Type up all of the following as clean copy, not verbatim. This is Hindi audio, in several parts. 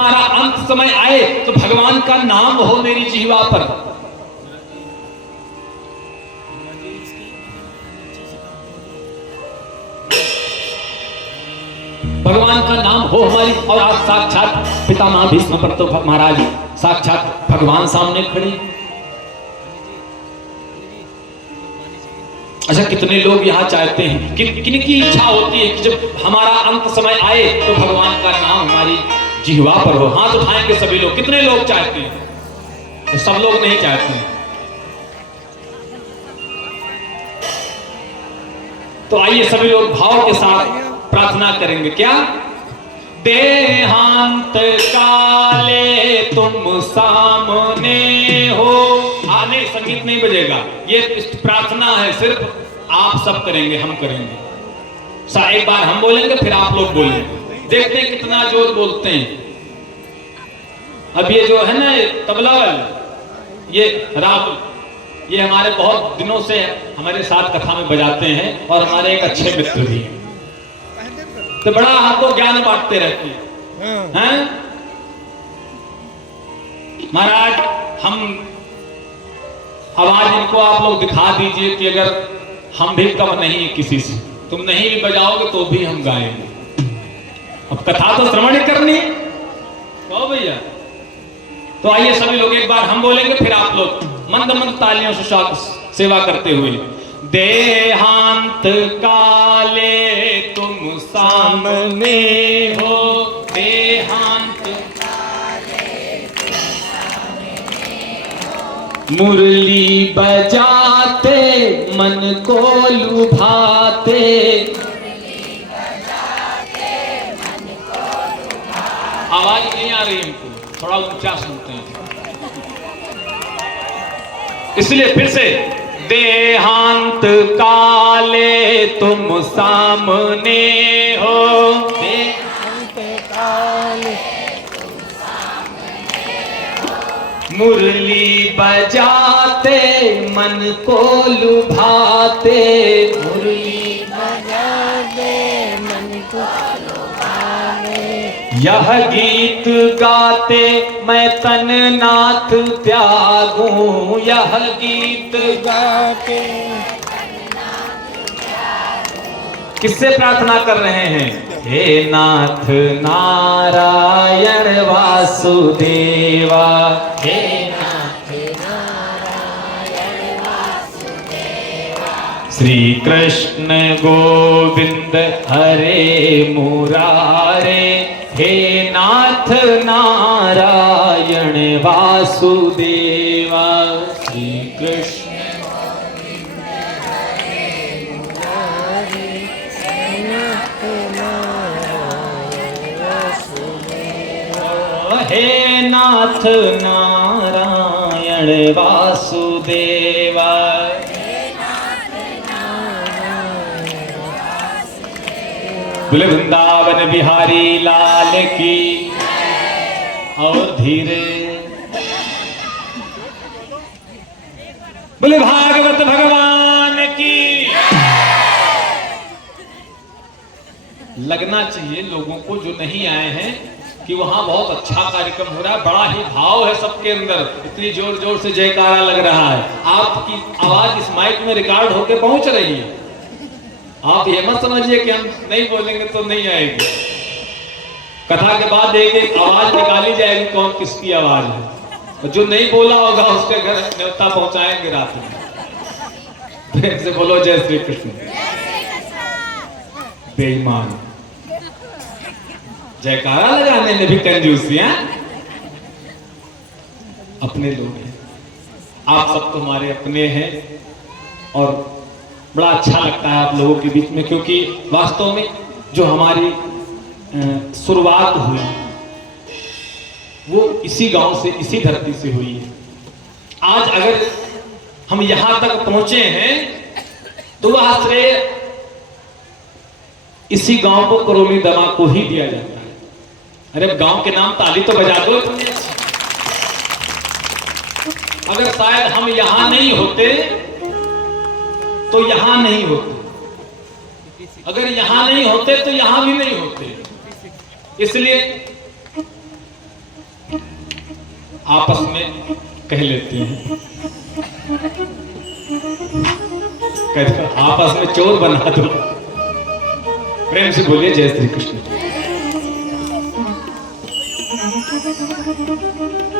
हमारा अंत समय आए तो भगवान का नाम हो मेरी जिह्वा पर। भगवान का नाम हो हमारी। और आज साक्षात पितामह भीष्म पर तो महाराज साक्षात भगवान सामने खड़े। अच्छा, कितने लोग यहाँ चाहते हैं कि किनकी इच्छा होती है कि जब हमारा अंत समय आए तो भगवान का नाम हमारी जिह्वा पर हो। हाथ उठाएंगे सभी लोग। कितने लोग चाहते हैं? सब लोग नहीं चाहते हैं। तो आइए सभी लोग भाव के साथ प्रार्थना करेंगे। क्या? देहांत काले तुम सामने हो। आने संगीत नहीं बजेगा, ये प्रार्थना है, सिर्फ आप सब करेंगे, हम करेंगे। एक बार हम बोलेंगे फिर आप लोग बोलेंगे। देखते हैं कितना जोर बोलते हैं। अब ये जो है ना तबला वाले, ये राहुल, ये हमारे बहुत दिनों से हमारे साथ कथा में बजाते हैं और हमारे एक अच्छे मित्र भी हैं। तो बड़ा हमको ज्ञान बांटते रहते हैं। महाराज, हम आवाज इनको आप लोग दिखा दीजिए कि अगर हम भी कम नहीं है किसी से, तुम नहीं भी बजाओगे तो भी हम गाएंगे। अब कथा तो श्रवण ही करनी है तो भैया। तो आइए सभी लोग एक बार हम बोलेंगे फिर आप लोग मंद मंद तालियों से सेवा करते हुए। देहांत काले तुम सामने हो। देहांत काले तुम सामने हो। मुरली बजाते मन को लुभाते। मुरली बजाते मन को लुभाते। आवाज नहीं आ रही हमको, थोड़ा ऊंचा सुनते हैं इसलिए फिर से। देहांत काले तुम सामने हो। देहांत काले तुम सामने हो। मुरली बजाते मन को लुभाते। मुरली बजाते मन को लुभाते। यह गीत गाते मैं तन नाथ त्यागूं। यह गीत गाते किससे प्रार्थना कर रहे हैं? हे नाथ नारायण वासुदेवा। हे नाथ नारायण वासुदेवा। श्री कृष्ण गोविंद हरे मुरारे। हे नाथ नारायण वासुदेवा। श्री कृष्ण गोविंद हरे मुरारे। हे नाथ नारायण वासुदेवा। हे नाथ नारायण वासुदेवा। बोले वृंदावन बिहारी लाल की। और धीरे बोले भागवत भगवान की। लगना चाहिए लोगों को जो नहीं आए हैं कि वहां बहुत अच्छा कार्यक्रम हो रहा है, बड़ा ही भाव है सबके अंदर, इतनी जोर जोर से जयकारा लग रहा है। आपकी आवाज इस माइक में रिकॉर्ड होकर पहुंच रही है। आप ये मत समझिए कि हम नहीं बोलेंगे तो नहीं आएगी। कथा के बाद एक एक आवाज निकाली जाएगी कौन किसकी आवाज है, और जो नहीं बोला होगा उसके घर न्योता पहुंचाएंगे रात में। प्रेम से बोलो जय श्री कृष्ण। बेईमान जयकारा लगाने में भी कंजूसियां। अपने लोग हैं, आप सब तो हमारे अपने हैं और बड़ा अच्छा लगता है आप लोगों के बीच में, क्योंकि वास्तव में जो हमारी शुरुआत हुई वो इसी गांव से, इसी धरती से हुई है। आज अगर हम यहां तक पहुंचे हैं तो वह श्रेय इसी गांव को, करोली दमा को ही दिया जाता है। अरे गांव के नाम ताली तो बजा दो। अगर शायद हम यहां नहीं होते तो यहां नहीं होते, अगर यहां नहीं होते तो यहां भी नहीं होते। इसलिए आपस में कह लेते हैं, कहते आपस में चोर बना दो। प्रेम से बोलिए जय श्री कृष्ण।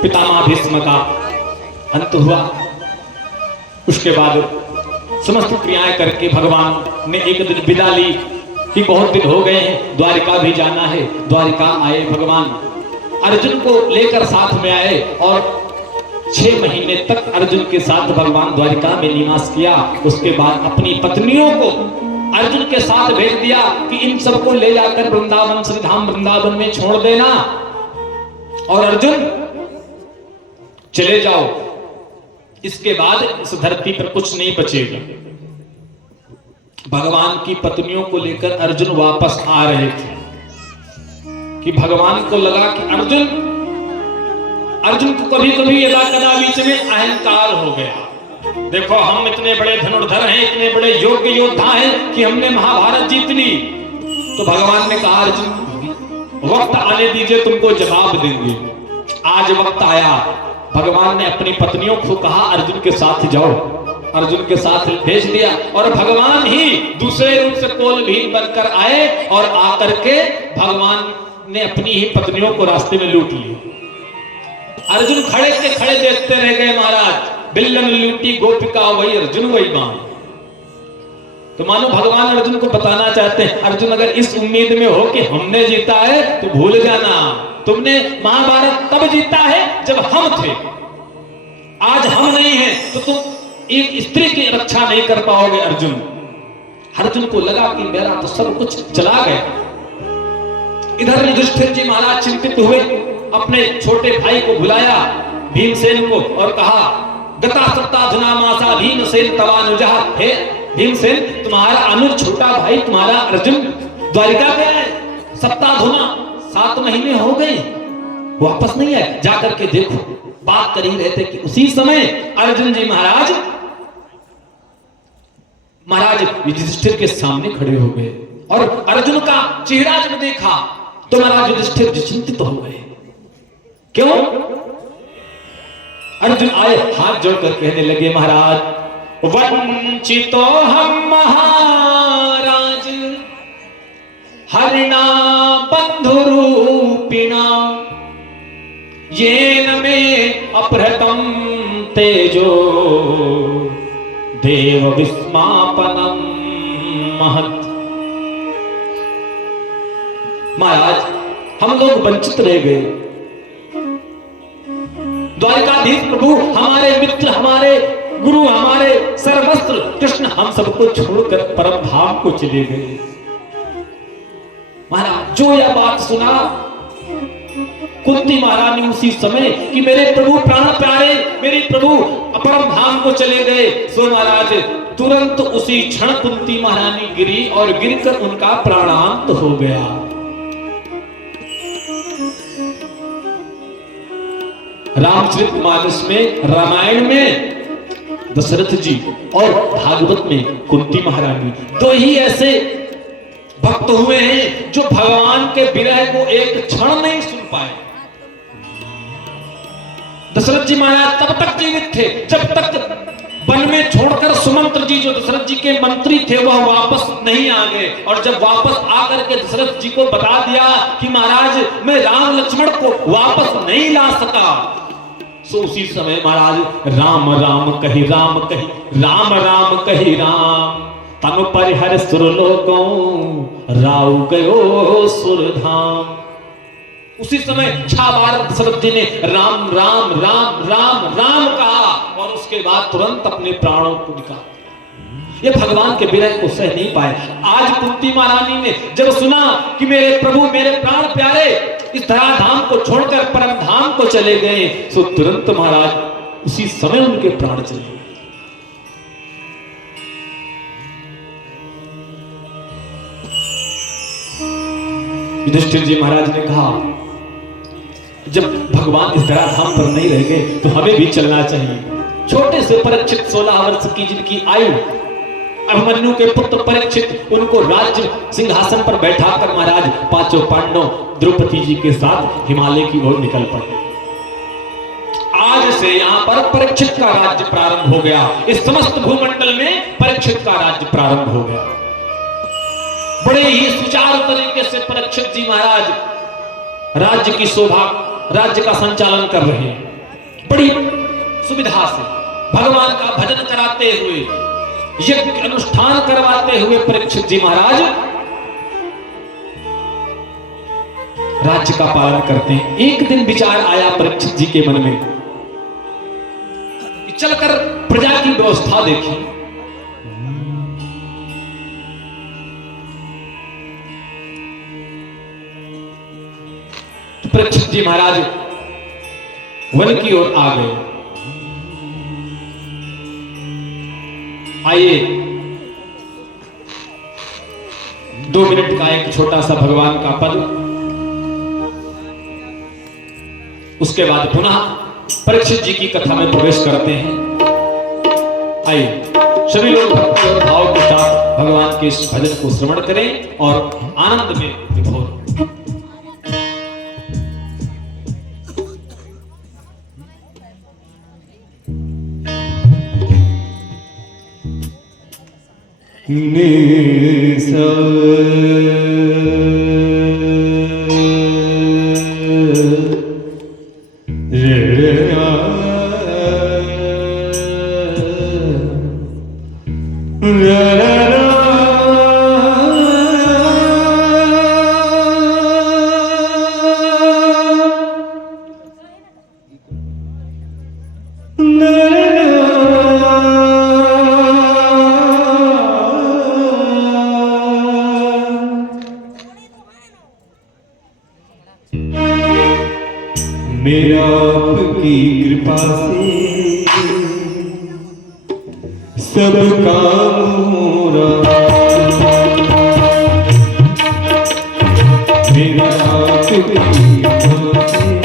पितामह भीष्म का अंत हुआ। उसके बाद समस्त क्रियाएं करके भगवान ने एक दिन विदा ली कि बहुत दिन हो गए हैं, द्वारिका भी जाना है। द्वारिका आए भगवान, अर्जुन को लेकर साथ में आए और 6 महीने तक अर्जुन के साथ भगवान द्वारिका में निवास किया। उसके बाद अपनी पत्नियों को अर्जुन के साथ भेज दिया कि इन सबको ले जाकर वृंदावन, श्री धाम वृंदावन में छोड़ देना और अर्जुन चले जाओ। इसके बाद इस धरती पर कुछ नहीं बचेगा। भगवान की पत्नियों को लेकर अर्जुन वापस आ रहे थे कि भगवान को लगा कि अर्जुन को कभी कभी यदा कदा बीच में अहंकार हो गया। देखो हम इतने बड़े धनुर्धर हैं, इतने बड़े योग्य योद्धा हैं कि हमने महाभारत जीत ली। तो भगवान ने कहा अर्जुन वक्त आने दीजिए, तुमको जवाब देंगे। आज वक्त आया। भगवान ने अपनी पत्नियों को कहा अर्जुन के साथ जाओ। अर्जुन के साथ भेज दिया और भगवान ही दूसरे रूप से कोलभीन बनकर आए और आकर के भगवान ने अपनी ही पत्नियों को रास्ते में लूट लिया। अर्जुन खड़े के खड़े देखते रह गए महाराज। बिल्लन लूटी गोपिका वही अर्जुन वही बाण। तो मानो भगवान अर्जुन को बताना चाहते हैं, अर्जुन अगर इस उम्मीद में हो कि हमने जीता है तो भूल जाना, तुमने महाभारत तब जीता है जब हम थे। आज हम नहीं हैं तो तुम एक स्त्री की रक्षा नहीं कर पाओगे। अर्जुन को लगा कि मेरा तो सब कुछ चला गया। इधर युधिष्ठिर जी महाराज चिंतित हुए, अपने छोटे भाई को बुलाया भीमसेन को और कहा गता सप्ताधुना मासा भीमसेन तवानुजः। हे भीमसेन, तुम्हारा अनुज छोटा भाई तुम्हारा अर्जुन द्वारिका गया है। सप्ताधुना 7 महीने हो गए, वापस नहीं आए। जाकर के देखो। बात कर ही रहे थे कि उसी समय अर्जुन जी महाराज युधिष्ठिर के सामने खड़े हो गए और अर्जुन का चेहरा जब देखा तो महाराज युधिष्ठिर जी चिंतित हो गए। क्यों? अर्जुन आए, हाथ जोड़कर कहने लगे महाराज वंचितो हम महाराज हरिणा बंधुरूपिणा येन में अपहृतम तेजो देव विस्मापनम महत्। महाराज हम लोग वंचित रह गए। द्वारिकाधीश प्रभु हमारे मित्र, हमारे गुरु, हमारे सर्वस्त्र कृष्ण हम सबको छोड़कर परम धाम को चले गए। महाराज जो यह बात सुना कुंती महारानी उसी समय कि मेरे प्रभु प्राण प्यारे, मेरे प्रभु अपरम धाम को चले गए, सो महाराज तुरंत उसी क्षण कुंती महारानी गिरी और गिरकर उनका प्राणांत हो गया। रामचरितमानस में, रामायण में दशरथ जी और भागवत में कुंती महारानी, दो ही ऐसे भक्त हुए हैं जो भगवान के विरह को एक क्षण नहीं सुन पाए। दशरथ जी महाराज तब तक जीवित थे जब तक वन में छोड़कर सुमंत्र जी जो दशरथ जी के मंत्री थे वह वापस नहीं आ गए। और जब वापस आकर के दशरथ जी को बता दिया कि महाराज मैं राम लक्ष्मण को वापस नहीं ला सका, सो उसी समय महाराज राम राम कही राम कही, राम राम कही राम, तनु परिहर सुरलोकों राव गयो सुरधाम। उसी समय 6 बार दशरथ जी ने राम राम राम राम राम कहा और उसके बाद तुरंत अपने प्राणों को निकाल दिया। ये भगवान के विरह को सह नहीं पाए। आज कुंती महारानी ने जब सुना कि मेरे प्रभु, मेरे प्राण प्यारे इस धराधाम को छोड़कर परम धाम को चले गए, सो तुरंत महाराज उसी समय उनके प्राण चले गए। युधिष्ठिर जी महाराज ने कहा जब भगवान इस धराधाम पर नहीं रह गए तो हमें भी चलना चाहिए। छोटे से परीक्षित 16 वर्ष की जिनकी आयु, अभिमन्यु के पुत्र परीक्षित उनको राज्य सिंहासन पर बैठाकर महाराज 5 पांडव द्रौपदी जी के साथ हिमालय की ओर निकल पड़े। से यहाँ पर परीक्षित का राज्य प्रारंभ हो गया। इस समस्त भूमंडल में परीक्षित का राज्य प्रारंभ हो गया। बड़े ही सुचारू तरीके से परीक्षित जी महाराज राज्य की शोभा, राज्य का संचालन कर रहे हैं। बड़ी सुविधा से भगवान का भजन कराते हुए, यज्ञ अनुष्ठान करवाते हुए परीक्षित जी महाराज राज्य का पालन करते हैं। एक दिन विचार आया परीक्षित जी के मन में, चलकर प्रजा की व्यवस्था देखी। तो परीक्षित जी महाराज वन की ओर आ गए। आइए 2 मिनट का एक छोटा सा भगवान का पद, उसके बाद पुनः परीक्षित जी की कथा में प्रवेश करते हैं। आइए सभी लोग भक्ति और भाव के साथ भगवान के इस भजन को श्रवण करें और आनंद में विभोर। मेरा आपकी कृपा से सब काम हो रहा, मेरा आपकी कृपा से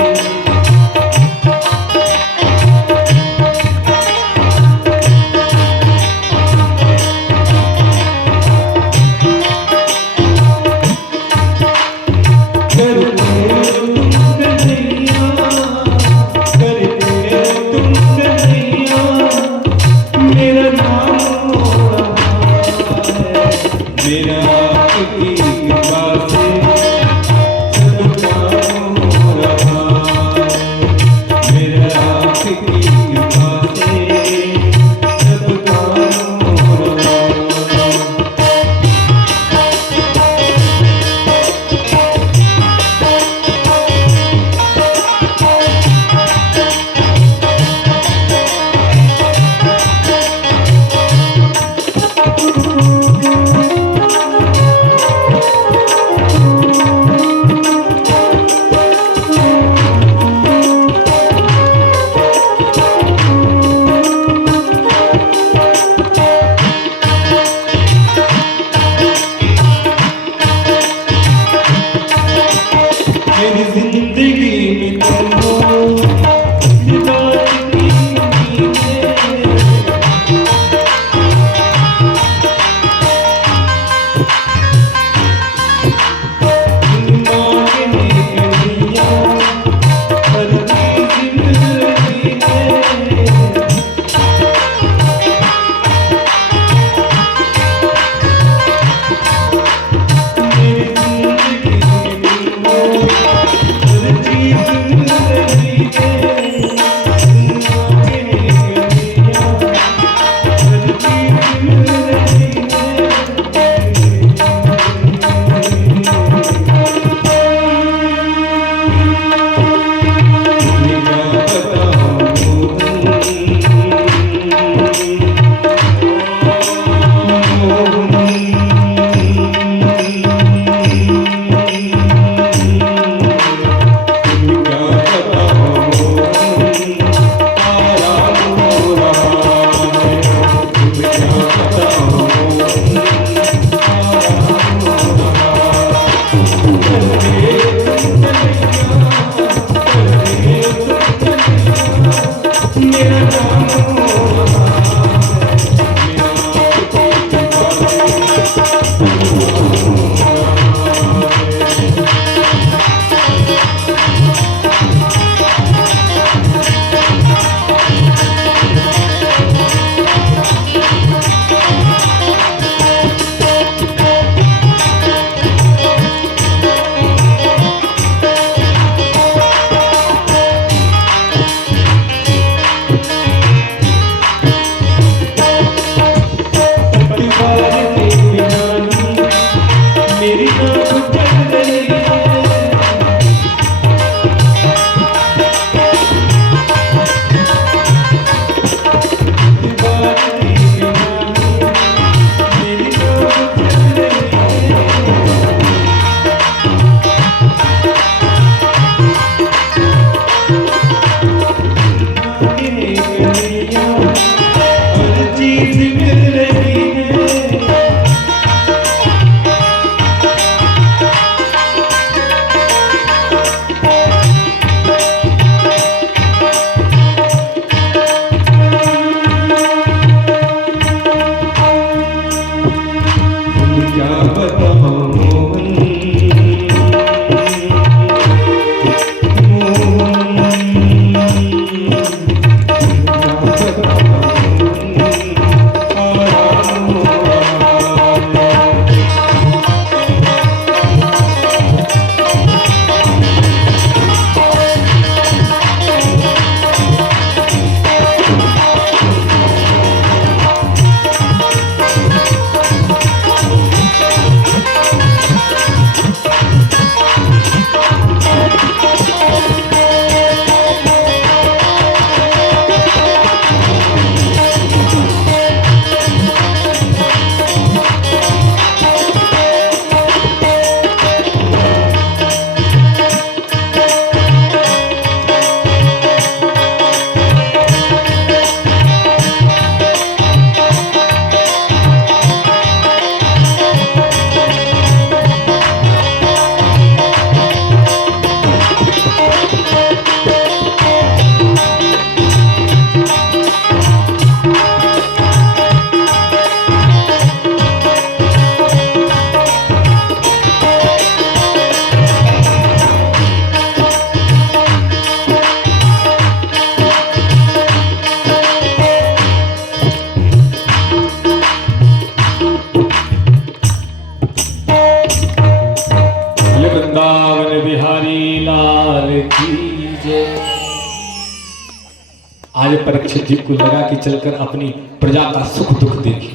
आज परीक्षित जी को लगा कि चलकर अपनी प्रजा का सुख दुख देखे।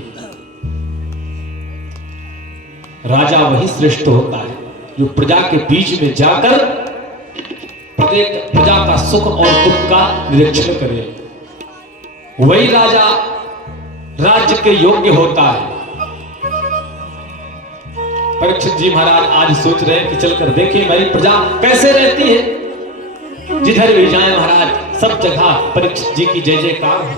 राजा वही श्रेष्ठ होता है जो प्रजा के बीच में जाकर प्रजा का सुख और दुख का निरीक्षण करे। वही राजा राज्य के योग्य होता है। परीक्षित जी महाराज आज सोच रहे हैं कि चलकर देखें मेरी प्रजा कैसे रहती है। जिधर भी जाए महाराज सब जगह परीक्षित जी की जय जयकार है।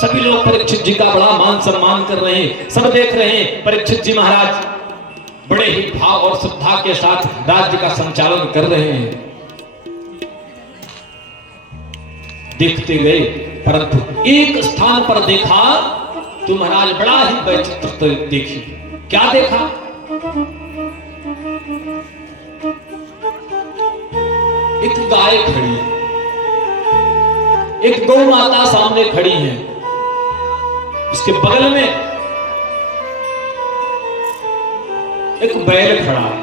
सभी लोग परीक्षित जी का बड़ा मान सम्मान कर रहे हैं। सब देख रहे हैं परीक्षित जी महाराज बड़े ही भाव और श्रद्धा के साथ राज्य का संचालन कर रहे हैं। देखते गए परंतु एक स्थान पर देखा तो महाराज बड़ा ही वैचित्र देखी। क्या देखा? एक गाय खड़ी है, एक गौ माता सामने खड़ी है, उसके बगल में एक बैल खड़ा है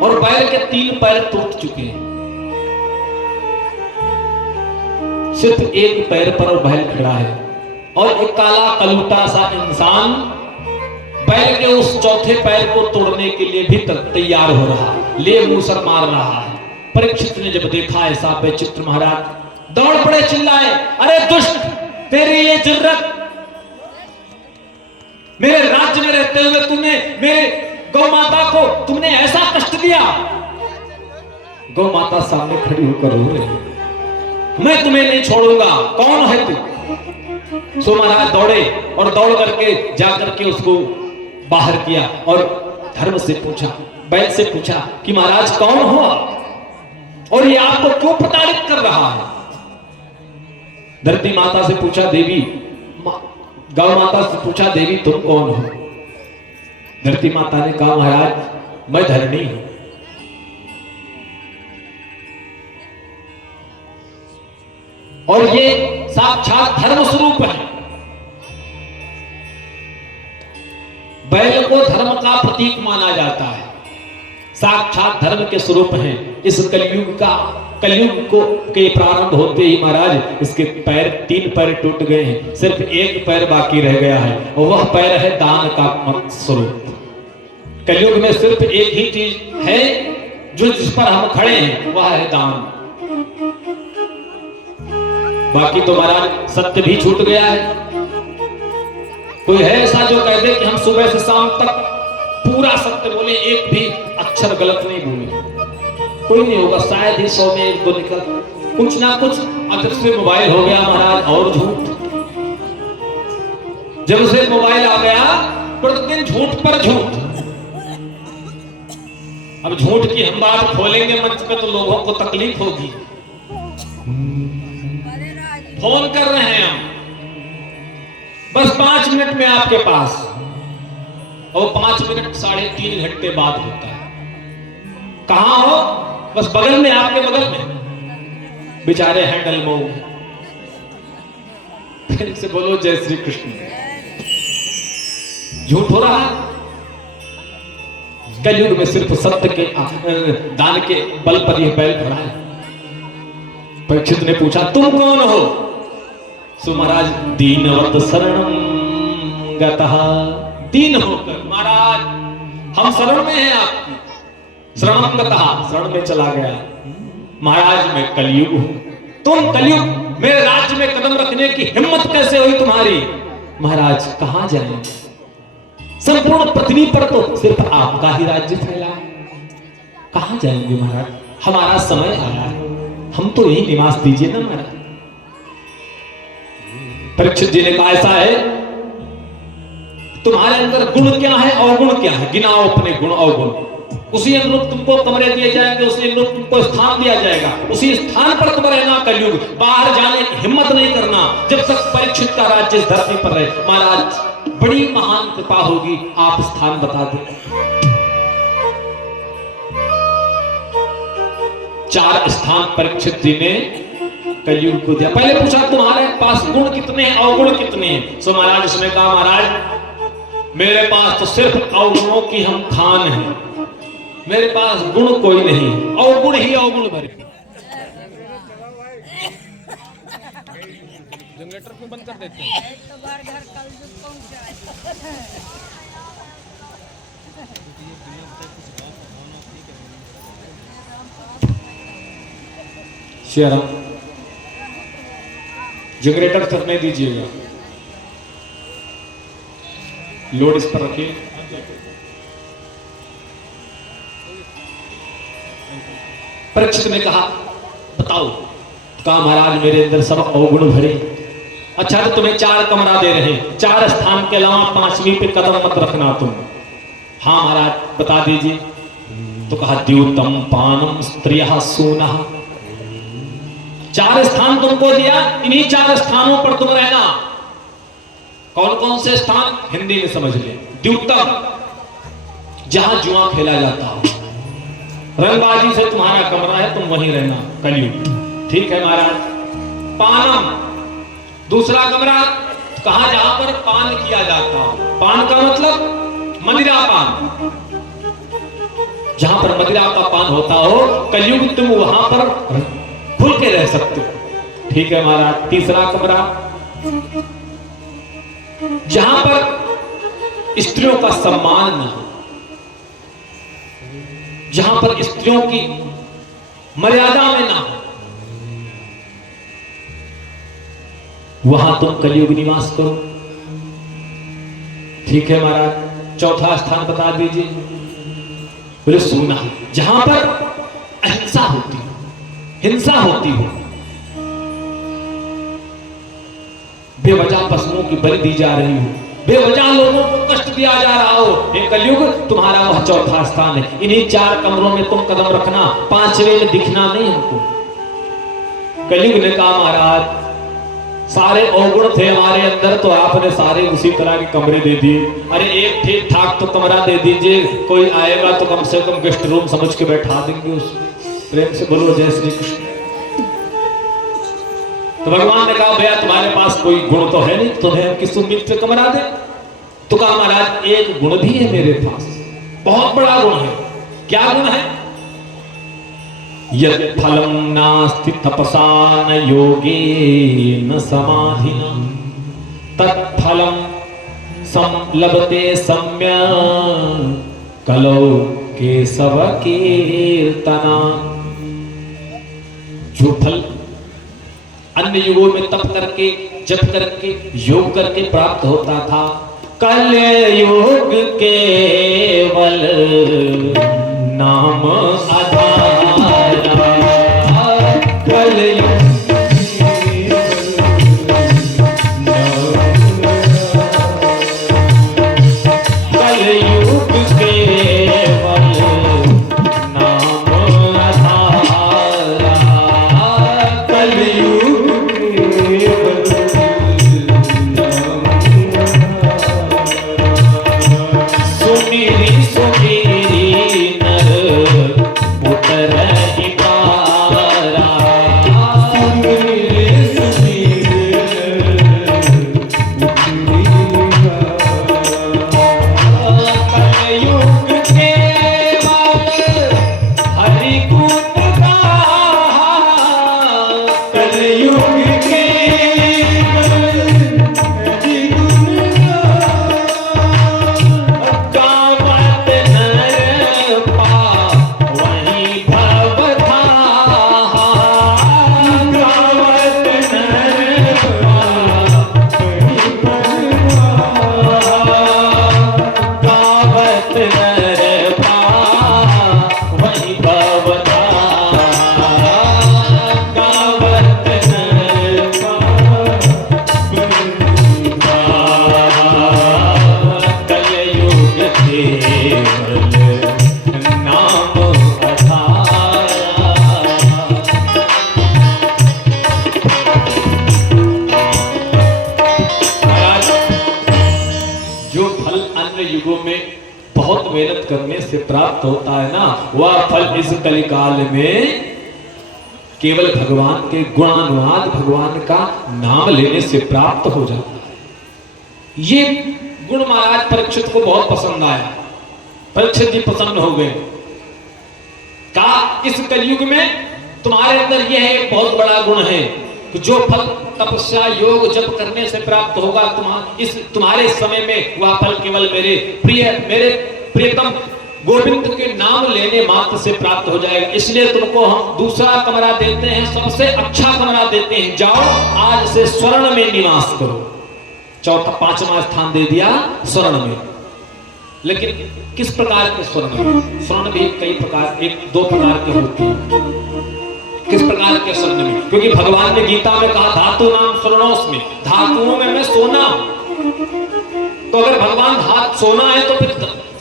और बैल के 3 पैर टूट चुके हैं। सिर्फ एक पैर पर बैल खड़ा है और एक काला कलूटा सा इंसान बैल के उस चौथे पैर को तोड़ने के लिए भी तैयार हो रहा, ले मूसर मार रहा है। परीक्षित ने जब देखा ऐसा वैचित्र महाराज दौड़ पड़े, चिल्लाए, अरे दुष्ट, तेरी ये जुर्रत, मेरे राज्य में रहते हुए तुमने मेरे गौ माता को तुमने ऐसा कष्ट दिया। गौ माता सामने खड़ी होकर रो रही, मैं तुम्हें नहीं छोड़ूंगा, कौन है तू? सो महाराज दौड़े और दौड़ करके जाकर के उसको बाहर किया और धर्म से पूछा, बैल से पूछा कि महाराज कौन हो और ये आपको क्यों प्रताड़ित कर रहा है? धरती माता से पूछा, देवी, गौ माता से पूछा, देवी तुम कौन हो? धरती माता ने कहा, महाराज मैं धरणी हूं। और ये साक्षात धर्म स्वरूप है। बैल को धर्म का प्रतीक माना जाता है, साक्षात धर्म के स्वरूप हैं। इस कलयुग को के प्रारंभ होते ही महाराज इसके 3 पैर टूट गए हैं, सिर्फ एक पैर बाकी रह गया है और वह पैर है दान का स्वरूप। कलयुग में सिर्फ एक ही चीज है जो जिस पर हम खड़े हैं, वह है दान। बाकी तो महाराज सत्य भी छूट गया है। कोई है ऐसा जो कह दे कि हम सुबह से शाम तक पूरा सत्य बोले, एक भी अक्षर गलत नहीं बोले? कोई नहीं होगा, शायद ही 100 में 1-2 निकल कुछ ना कुछ। अगर से मोबाइल हो गया महाराज और झूठ, जब से मोबाइल आ गया प्रतिदिन झूठ पर झूठ। अब झूठ की हम बात खोलेंगे मंच पे तो लोगों को तकलीफ होगी। फोन कर रहे हैं हम, बस 5 मिनट में आपके पास, और 5 मिनट 3.5 घंटे बाद होता है। कहां हो? बस बगल में, आपके बगल में। बेचारे हैंडल में फिर से बोलो जय श्री कृष्ण। झूठ हो रहा है। कलयुग में सिर्फ सत्य के दान के बल पर यह बैल खड़ा है। परीक्षित ने पूछा, तुम कौन हो? सो महाराज, दीनवत शरणं गतः, दीन होकर महाराज हम शरण में हैं आपकी। शरणं गतः, शरण में चला गया। महाराज मैं कलयुग हूं, तुम कलयुग, मेरे राज्य में कदम रखने की हिम्मत कैसे हुई तुम्हारी? महाराज कहां जाएं? संपूर्ण पृथ्वी पर तो सिर्फ आपका ही राज्य फैला है, कहां जाएंगे महाराज? हमारा समय आया है, हम तो यही निवास दीजिए ना महाराज। परीक्षित जी ने कहा, ऐसा है, तुम्हारे अंदर गुण क्या है और गुण क्या है, गिनाओ अपने गुण और गुण। उसी अनुरूप तुमको कमरे दिए जाएंगे, उसी अनुरूप तुमको स्थान दिया जाएगा, उसी स्थान पर तुम रहना। कलयुग बाहर जाने की हिम्मत नहीं करना जब तक परीक्षित का राज्य इस धरती पर रहे। महाराज बड़ी महान कृपा होगी, आप स्थान बता दें। 4 स्थान परीक्षित जी ने कलयुग को दिया। पहले पूछा, तुम्हारे पास गुण कितने हैं, अवगुण कितने हैं? सो महाराज उसने कहा, महाराज मेरे पास तो सिर्फ अवगुणों की हम खान हैं, मेरे पास गुण कोई नहीं, अवगुण ही अवगुण भरे। जनरेटर को बंद कर देते हैं। शेरा जनरेटर करने दीजिएगा, लोड इस पर रखिए। परीक्षित ने कहा बताओ, कहा महाराज मेरे अंदर सब अवगुण भरे। अच्छा तो तुम्हें 4 कमरा दे रहे हैं, 4 स्थान के अलावा 5वीं पे कदम मत रखना तुम। हाँ महाराज बता दीजिए। तो कहा द्यूतम पानम स्त्रियः सूनः। 4 स्थान तुमको दिया, इन्हीं 4 स्थानों पर तुम रहना। कौन कौन से स्थान, हिंदी में समझ ले। द्यूतम, जहां जुआ खेला जाता हो, रंगबाजी से तुम्हारा कमरा है, तुम वहीं रहना कलयुग। ठीक है महाराज। पानम, दूसरा कमरा, कहा जहां पर पान किया जाता हो। पान का मतलब मदिरा पान, जहां पर मदिरा का पान होता हो, कलयुग तुम वहां पर खुल के रह सकते हो। ठीक है महाराज। तीसरा कमरा, जहां पर स्त्रियों का सम्मान न हो, जहां पर स्त्रियों की मर्यादा में ना हो, वहां तुम कलयुग निवास करो। ठीक है महाराज। चौथा स्थान बता दीजिए। बोले सूना, जहां पर अहिंसा होती हो, हिंसा होती हो, बेवजह पशुओं की बलि दी जा रही हो, बेवजह लोगों को कष्ट दिया जा रहा हो, ये कलयुग तुम्हारा वह चौथा स्थान है। इन्हीं 4 कमरों में तुम कदम रखना, 5वें में दिखना नहीं हमको। कलयुग ने कहा महाराज सारे अवगुण थे हमारे अंदर, तो आपने सारे उसी तरह के कमरे दे दिए। अरे एक ठीक ठाक तो कमरा दे दीजिए, कोई आएगा तो कम से कम गेस्ट रूम समझ के बैठा देंगे उसको। प्रेम से बोलो जय श्री कृष्ण। तो भगवान ने कहा भैया तुम्हारे पास कोई गुण तो है नहीं, तुम्हें हम किस उम्मीद से कमरा दे। तो कहा महाराज एक गुण भी है मेरे पास, बहुत बड़ा गुण है। क्या गुण है? यत् फलम नास्ति तपसा न योगेन समाधिना तत्फलम संलभते सम्यक् कलौ केशव कीर्तना। जो फल अन्य युगों में तप करके, जप करके, योग करके प्राप्त होता था, कलयुग केवल नाम आधार। मेहनत करने से प्राप्त होता है ना, वह फल इस कलिकाल में केवल भगवान के गुणानुवाद, भगवान का नाम लेने से प्राप्त हो जाता है। ये गुण महाराज परीक्षित को बहुत पसंद आया। परीक्षित जी प्रसन्न हो गए। कहा इस कलयुग में तुम्हारे अंदर यह एक बहुत बड़ा गुण है कि जो फल तपस्या योग जप करने से प्राप्त होगा तुम्हारे समय में वह फल केवल मेरे प्रियतम गोविंद के नाम लेने मात्र से प्राप्त हो जाएगा। इसलिए तुमको हम दूसरा कमरा देते हैं, सबसे अच्छा कमरा देते हैं, जाओ आज से स्वर्ण में निवास करो। चौथा पांचवा स्थान दे दिया स्वर्ण में। लेकिन किस प्रकार के स्वर्ण में? स्वर्ण भी कई प्रकार, एक दो प्रकार के होते हैं। किस प्रकार के स्वर्ण में? क्योंकि भगवान ने गीता में कहा धातु नाम स्वर्णोस्मि, धातुओं में मैं सोना। तो अगर भगवान धातु सोना है तो फिर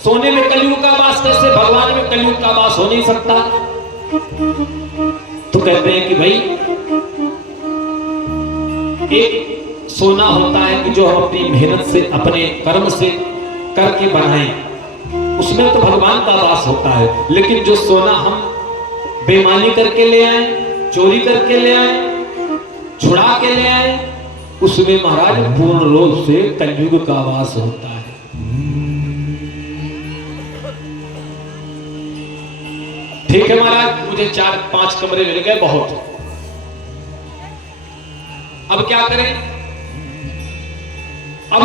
सोने में कलयुग का वास कैसे? भगवान में कलयुग का वास हो नहीं सकता। तो कहते हैं कि भाई एक सोना होता है कि जो हम अपनी मेहनत से अपने कर्म से करके बनाएं, उसमें तो भगवान का वास होता है। लेकिन जो सोना हम बेईमानी करके ले आए, चोरी करके ले आए, छुड़ा के ले आए, उसमें महाराज पूर्ण रूप से कलयुग का वास होता है। ठीक है महाराज, मुझे 4-5 कमरे मिल गए, बहुत। अब क्या करें? अब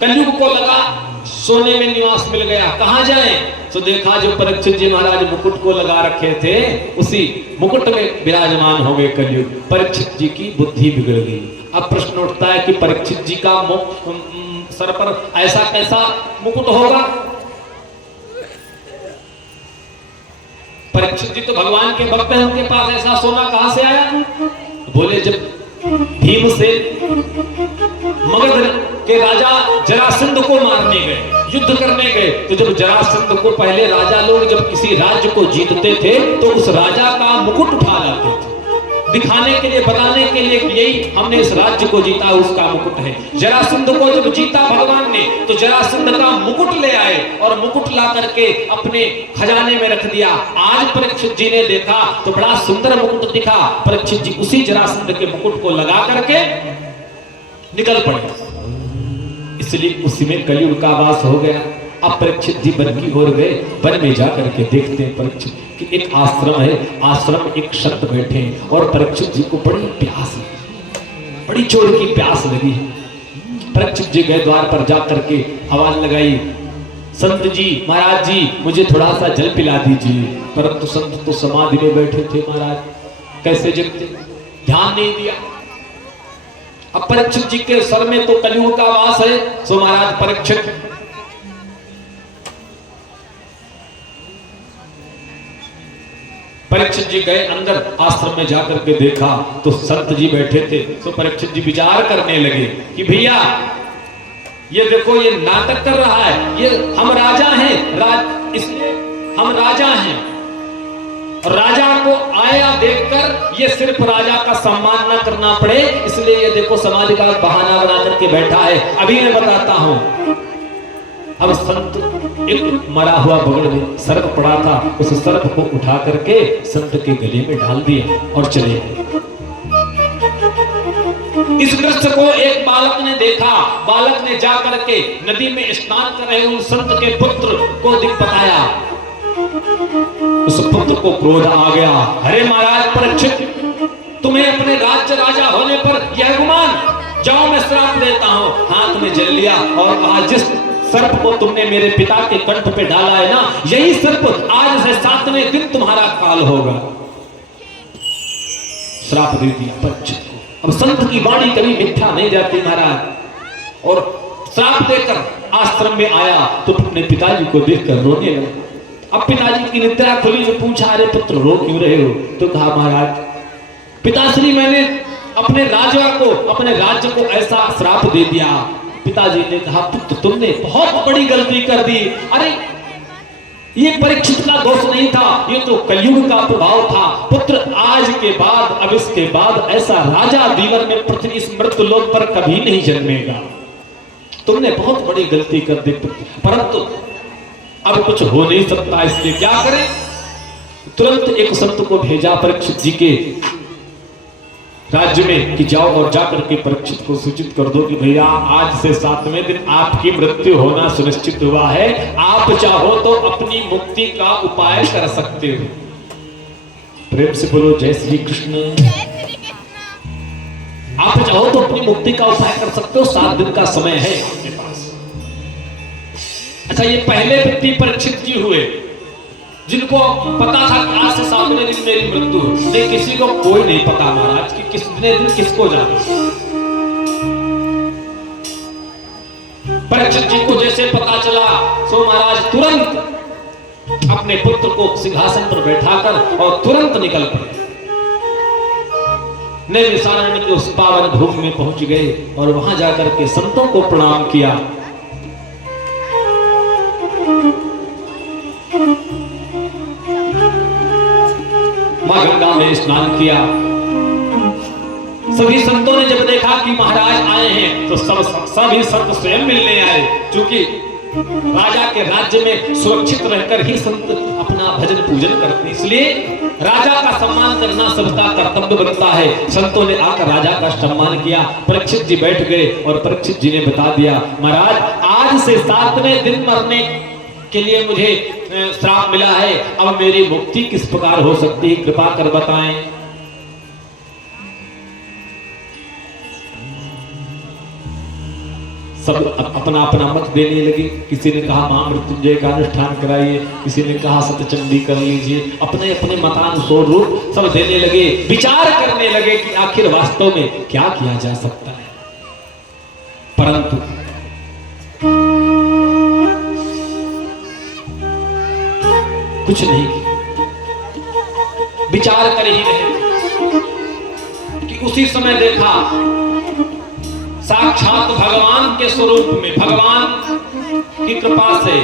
कलयुग को लगा सोने में निवास मिल गया, कहां जाएं? तो देखा जो परीक्षित जी महाराज मुकुट को लगा रखे थे, उसी मुकुट में विराजमान हो गए कलयुग। परीक्षित जी की बुद्धि बिगड़ गई। अब प्रश्न उठता है कि परीक्षित जी का सर पर ऐसा कैसा मुकुट होगा? परीक्षित जी तो भगवान के भक्त हैं, उनके पास ऐसा सोना कहां से आया? बोले जब भीम से मगध के राजा जरासंध को मारने गए, युद्ध करने गए, तो जब जरासंध को पहले राजा लोग जब किसी राज्य को जीतते थे तो उस राजा का मुकुट उठा लाते थे, दिखाने के लिए, बताने के लिए कि यही हमने इस राज्य को जीता, उसका मुकुट है। जरासंध को जब जीता भगवान ने तो जरासंध का मुकुट ले आए और मुकुट ला करके अपने खजाने में रख दिया। आज परीक्षित जी ने देखा तो बड़ा सुंदर मुकुट दिखा। परीक्षित जी उसी जरासंध के मुकुट को लगा करके निकल पड़े। इसलिए उसी में कलयुग का वास हो गया। अब परीक्षित जी वन की ओर गए, वन में जाकर के देखते हैं परीक्षित कि एक आश्रम है, आश्रम में एक संत बैठे हैं और परीक्षित जी को बड़ी प्यास लगी, बड़ी जोर की प्यास लगी। परीक्षित जी गए द्वार पर जा करके आवाज लगाई, संत जी, महाराज जी, मुझे थोड़ा सा जल पिला दीजिए। परंतु संत तो समाधि में बैठे थे महाराज, कैसे जगते, ध्यान नहीं दिया। अब परीक्षित जी के सर में तो कलयुग का वास है, सो महाराज परीक्षित जी गए अंदर, आश्रम में जाकर के देखा तो संत जी बैठे थे। तो परीक्षित जी विचार करने लगे कि भैया ये देखो, ये नाटक कर रहा है, ये हम राजा हैं, इसलिए हम राजा हैं, राजा को आया देखकर ये सिर्फ राजा का सम्मान न करना पड़े, इसलिए ये देखो समाधि का बहाना बना करके बैठा है। अभी मैं बताता हूं। अब संत एक मरा हुआ बगल में सर्प पड़ा था, उस सर्प को उठा करके संत के गले में डाल दिया और चले गए। इस दृश्य को एक बालक ने देखा। बालक ने जाकर के नदी में स्नान कर रहे उन संत के पुत्र को बताया। उस पुत्र को क्रोध आ गया, अरे महाराज परीक्षित, तुम्हें अपने राज्य राजा होने पर यह गुमान, जाओ मैं श्राप देता हूं। हाथ में जल लिया और कहा, जिस सर्प को तुमने मेरे पिता के कंठ पे डाला है ना, यही सर्प आज से 7वें दिन तुम्हारा काल होगा। श्राप दे दिया परीक्षित को। अब संत की वाणी कभी मिथ्या नहीं जाती महाराज। और श्राप देकर आश्रम में आया तो अपने पिताजी को देखकर रोने लगा। अब पिताजी की निद्रा खुली तो पूछा, अरे पुत्र रो क्यों रहे हो? तो कहा, महाराज पिताश्री, मैंने अपने राजा को, अपने राज्य को ऐसा श्राप दे दिया। पिताजी ने कहा, पुत्र तुमने बहुत बड़ी गलती कर दी। अरे ये परीक्षित का दोष नहीं था, ये तो कलयुग का प्रभाव था। पुत्र आज के बाद, अब इसके बाद ऐसा राजा जीवन में पृथ्वी इस मृत्यु लोक पर कभी नहीं जन्मेगा। तुमने बहुत बड़ी गलती कर दी पुत्र, परंतु अब कुछ हो नहीं सकता, इसलिए क्या करें? तुरंत एक संत को भेजा परीक्षित जी के राज्य में कि जाओ और जाकर के परीक्षित को सूचित कर दो कि भैया आज से 7वें दिन आपकी मृत्यु होना सुनिश्चित हुआ है, आप चाहो तो अपनी मुक्ति का उपाय कर सकते हो। प्रेम से बोलो जय श्री कृष्ण। आप चाहो तो अपनी मुक्ति का उपाय कर सकते हो, 7 दिन का समय है आपके पास। अच्छा, ये पहले व्यक्ति परीक्षित जी हुए जिनको पता था कि आज से 7वें दिन मेरी मृत्यु हो। लेकिन किसी को कोई नहीं पता महाराज कि कितने दिन किसको जाना। परीक्षित जी को जैसे पता चला सो महाराज तुरंत अपने पुत्र को सिंहासन पर बैठाकर और तुरंत निकल पड़े। नैमिषारण्य के उस पावन भूमि में पहुंच गए और वहां जाकर के संतों को प्रणाम किया। मां गंगा में स्नान किया। सभी संतों ने जब देखा कि महाराज आए हैं तो सभी संत स्वयं मिलने आए, क्योंकि राजा के राज्य में सुरक्षित रहकर ही संत अपना भजन पूजन करते, इसलिए राजा का सम्मान करना सबका कर्तव्य बनता है। संतों ने आकर राजा का सम्मान किया। परीक्षित जी बैठ गए और परीक्षित जी ने बता दिया, महाराज आज से 7वें दिन मरने के लिए मुझे श्राप मिला है, अब मेरी मुक्ति किस प्रकार हो सकती है, कृपा कर बताएं। सब अपना अपना मत देने लगे। किसी ने कहा महामृत्युंजय का अनुष्ठान कराइए, किसी ने कहा सतचंडी कर लीजिए, अपने अपने मतानुसार रूप सब देने लगे। विचार करने लगे कि आखिर वास्तव में क्या किया जा सकता है। परंतु कुछ नहीं किया, विचार कर ही रहे कि उसी समय देखा साक्षात भगवान के स्वरूप में, भगवान की कृपा से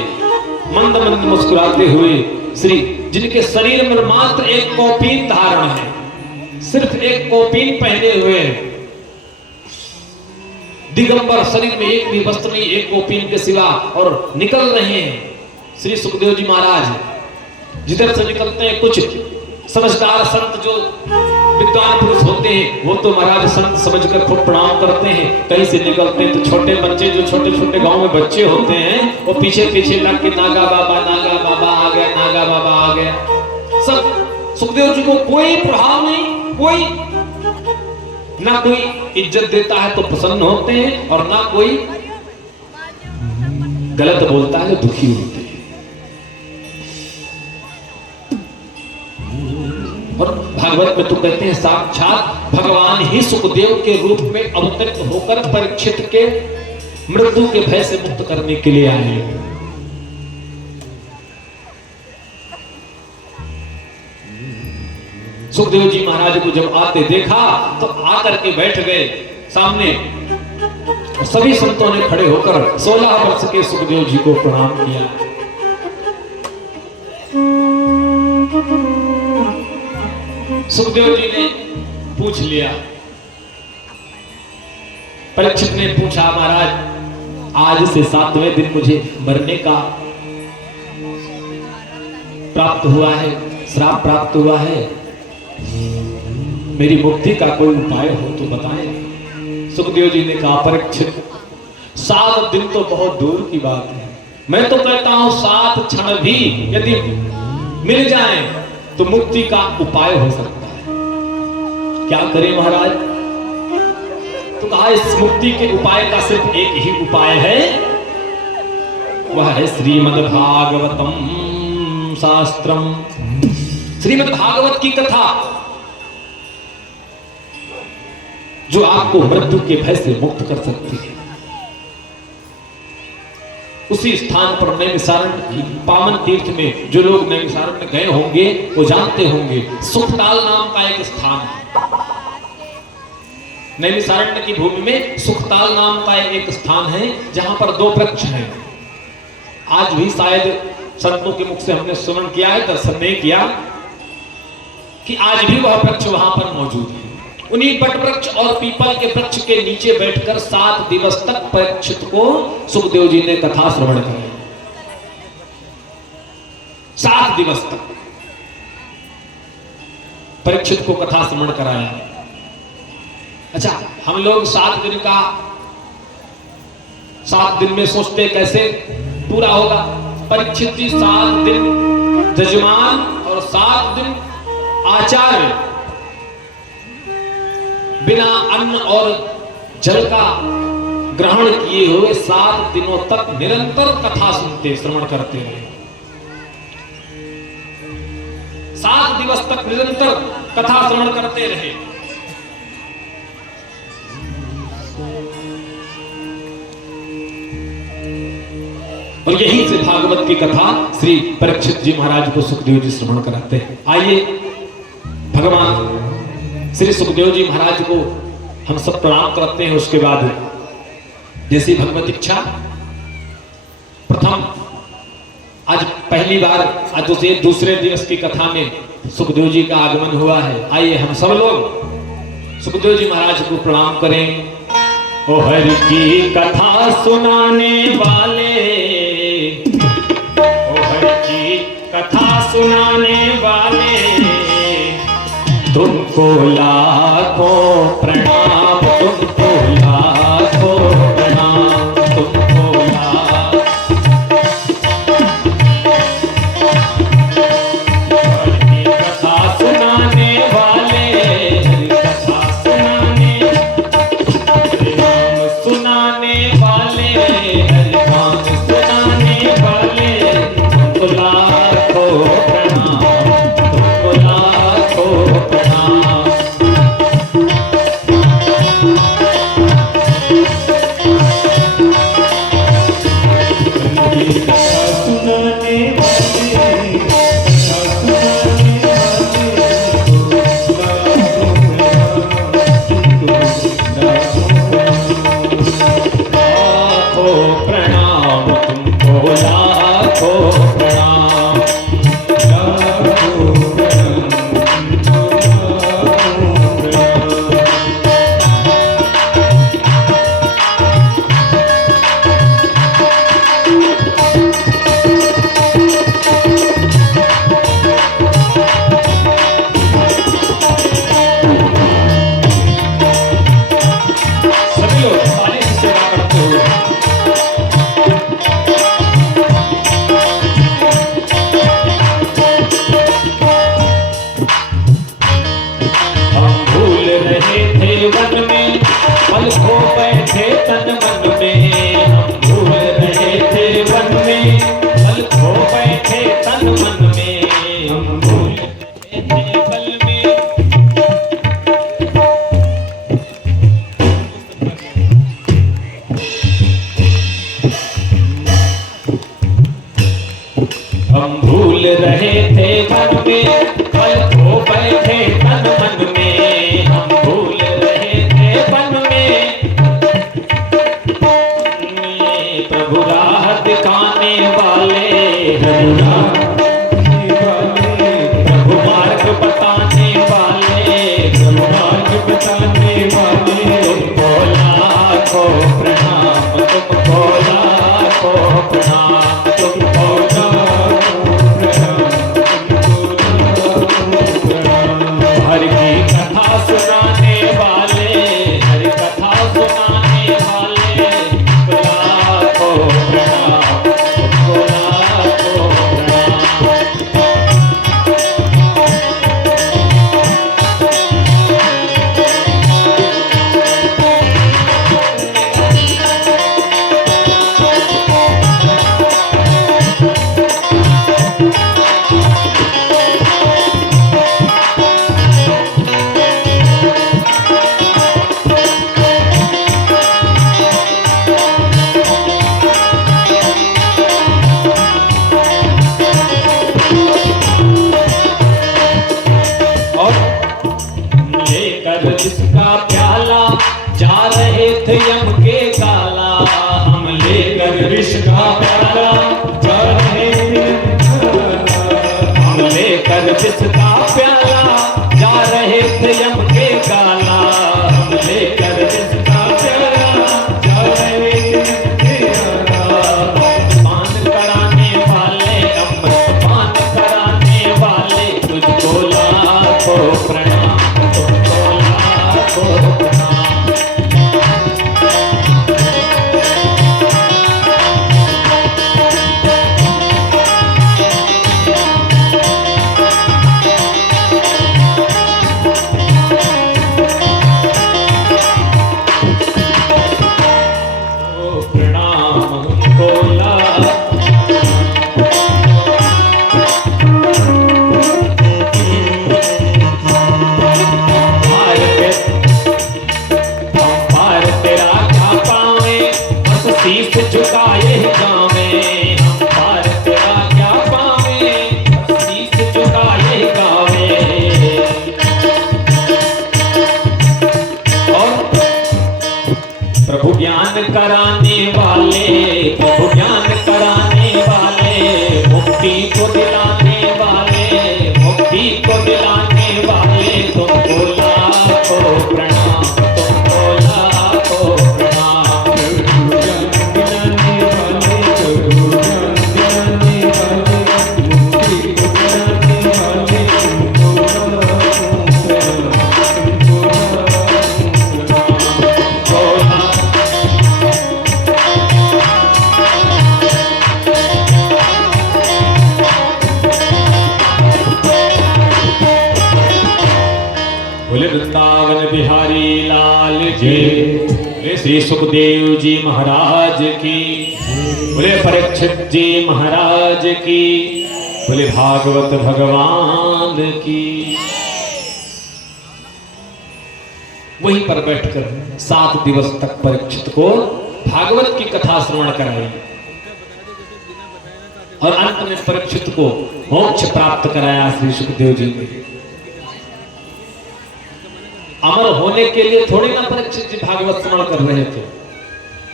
मंद मंद मुस्कुराते हुए श्री, जिनके शरीर में मात्र एक कौपीन धारण है, सिर्फ एक कौपीन पहने हुए हैं, दिगंबर शरीर में एक भी वस्त्र नहीं, एक कौपीन के सिवा, और निकल रहे हैं श्री सुखदेव जी महाराज। जिधर से निकलते हैं कुछ समझदार संत जो विद्वान पुरुष होते हैं वो तो महाराज संत समझकर खूब प्रणाम करते हैं। कहीं से निकलते हैं तो छोटे बच्चे जो छोटे छोटे गांव में बच्चे होते हैं वो पीछे पीछे लग के नागा बाबा आ गया, नागा बाबा आ गया। सब सुखदेव जी को कोई प्रभाव नहीं, कोई ना कोई इज्जत देता है तो प्रसन्न होते हैं और ना कोई गलत बोलता है तो दुखी होते हैं। और भागवत में तो कहते हैं साक्षात भगवान ही सुखदेव के रूप में अवतरित होकर परीक्षित के मृत्यु के भय से मुक्त करने के लिए आए। सुखदेव जी महाराज को जब आते देखा तो आकर के बैठ गए सामने। सभी संतों ने खड़े होकर 16 वर्ष के सुखदेव जी को प्रणाम किया। सुखदेव जी ने पूछ लिया, परीक्षित ने पूछा महाराज आज से 7वें दिन मुझे मरने का प्राप्त हुआ है, श्राप प्राप्त हुआ है, मेरी मुक्ति का कोई उपाय हो तो बताएं। सुखदेव जी ने कहा परीक्षित 7 दिन तो बहुत दूर की बात है, मैं तो कहता हूं 7 क्षण भी यदि मिल जाए तो मुक्ति का उपाय हो सकता है। क्या करें महाराज? तो कहा इस मुक्ति के उपाय का सिर्फ एक ही उपाय है, वह है श्रीमद् भागवतम शास्त्रम। श्रीमद् भागवत की कथा जो आपको मृत्यु के भय से मुक्त कर सकती है। उसी स्थान पर नैमिषारण्य पावन तीर्थ में जो लोग नैमिषारण्य गए होंगे वो जानते होंगे, सुखताल नाम का एक स्थान है। नैमिषारण्य की भूमि में सुखताल नाम का एक स्थान है जहां पर 2 वृक्ष हैं। आज भी शायद संतों के मुख से हमने सुमन किया है, दर्शन नहीं किया, कि आज भी वह वृक्ष वहां पर मौजूद है। उन्हीं बट वृक्ष और पीपल के वृक्ष के नीचे बैठकर 7 दिवस तक परीक्षित को सुखदेव जी ने कथा श्रवण कराई। 7 दिवस तक परीक्षित को कथा श्रवण कराया। अच्छा, हम लोग 7 दिन में सोचते कैसे पूरा होगा। परीक्षित जी 7 दिन जजमान और 7 दिन आचार्य बिना अन्न और जल का ग्रहण किए हुए 7 दिनों तक निरंतर कथा सुनते श्रवण करते रहे। 7 दिवस तक निरंतर कथा श्रवण करते रहे। और यही से भागवत की कथा श्री परीक्षित जी महाराज को सुखदेव जी श्रवण कराते हैं। आइए भगवान श्री सुखदेव जी महाराज को हम सब प्रणाम करते हैं। उसके बाद जैसी भगवत इच्छा, प्रथम आज पहली बार आज दूसरे दिवस की कथा में सुखदेव जी का आगमन हुआ है। आइए हम सब लोग सुखदेव जी महाराज को प्रणाम करें। ओ हरि की कथा सुनाने वाले, ओ हरि की कथा सुनाने वाले, तुमको लाखों प्रणाम, तुमको लाखों प्रणाम, तुमको हरि की कथा सुनाने वाले, कथा सुनाने वाले, हरिनाम सुनाने वाले, तुमको लाखों प्रणाम, तुमको लाखों प्रणाम। हम भूल रहे थे वन में, पल खो बैठे तन मन में। हम भूल रहे थे कराने वाले, प्रभु ज्ञान कराने वाले, मुक्ति को दिलाने वाले, मुक्ति को दिलाने वाले, तुमको लाखों प्रणाम, तुमको लाखों प्रणाम। बोले वृंदावन बिहारी लाल जी, बोले श्री सुखदेव जी महाराज की, बोले परीक्षित जी महाराज की, बोले भागवत भगवान की। वहीं पर बैठकर 7 दिवस तक परीक्षित को भागवत की कथा श्रवण कराई और अंत में परीक्षित को मोक्ष प्राप्त कराया श्री सुखदेव जी ने। अमर होने के लिए थोड़ी ना परीक्षित जी भागवत श्रवण कर रहे थे।